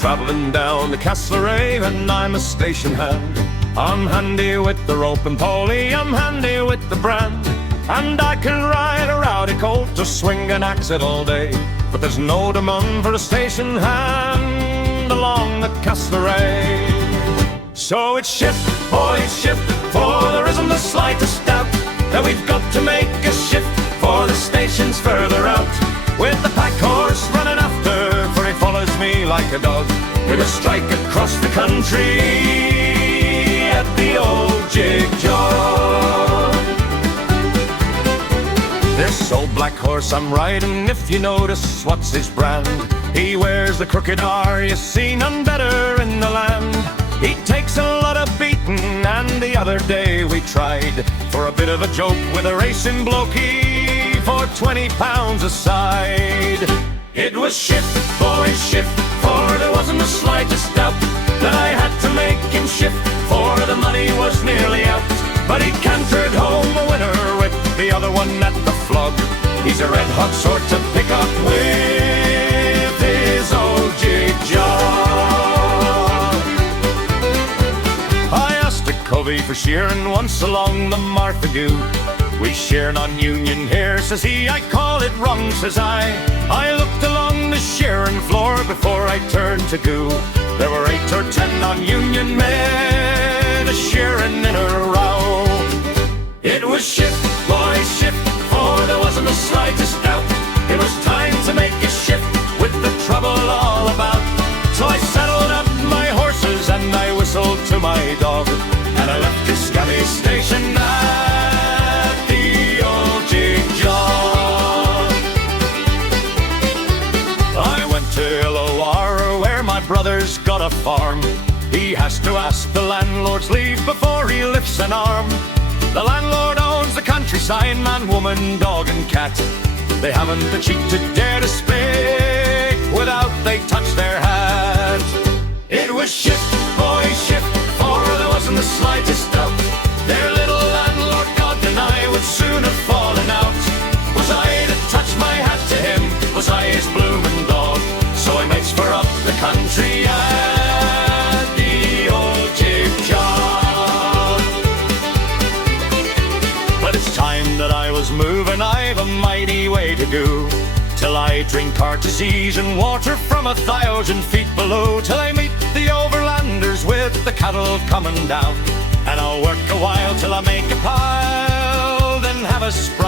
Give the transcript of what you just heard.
travelling down the Castlereagh, and I'm a station hand. I'm handy with the rope and pulley, I'm handy with the brand, and I can ride a rowdy colt or swing an axe it all day. But there's no demand for a station hand along the Castlereagh. So it's shift, boys, shift, for there isn't the slightest doubt that we've got to make a shift for the stations further out. With the pack horse running after, for he follows me like a dog, we're gonna strike across the country at the old jig-jog. This old black horse I'm riding, if you notice what's his brand, he wears the crooked R, you see none better in the land. He takes a lot of beating, and the other day we tried for a bit of a joke with a racing blokey for 20 pounds a side. It was shift, boys, shift, for there wasn't the slightest doubt that I had to make him shift, for the money was nearly out. But he cantered home a winner with the other one at the flog. He's a red-hot sort to pick up with his old jig-jog. Covey for shearing once along the Marthague. We shear non-union here, says he, I call it wrong, says I. I looked along the shearing floor before I turned to go. There were 8 or 10 non-union men a-shearing in a row. It was shift, boys, shift, for there wasn't the slightest doubt it was time to make a shift with the trouble all about. So I saddled up my horses and I whistled to my dog, and I left this scabby station at the old jig-jog. I went to Illawarra, where my brother's got a farm. He has to ask the landlord's leave before he lifts an arm. The landlord owns the countryside, man, woman, dog and cat. They haven't the cheek to dare to speak without they touch their hat. It was shift, boys, shift, for there wasn't the slightest doubt their little landlord, God deny, would soon have fallen out. Was I to touch my hat to him? Was I his bloomin' dog? So I makes for up the country at the old jig-jog. But it's time that I was moving, I've a mighty way to go, till I drink artesian water from 1,000 feet below, till I meet the overlanders with the cattle coming down. And I'll work a while till I make a pile, then have a sprite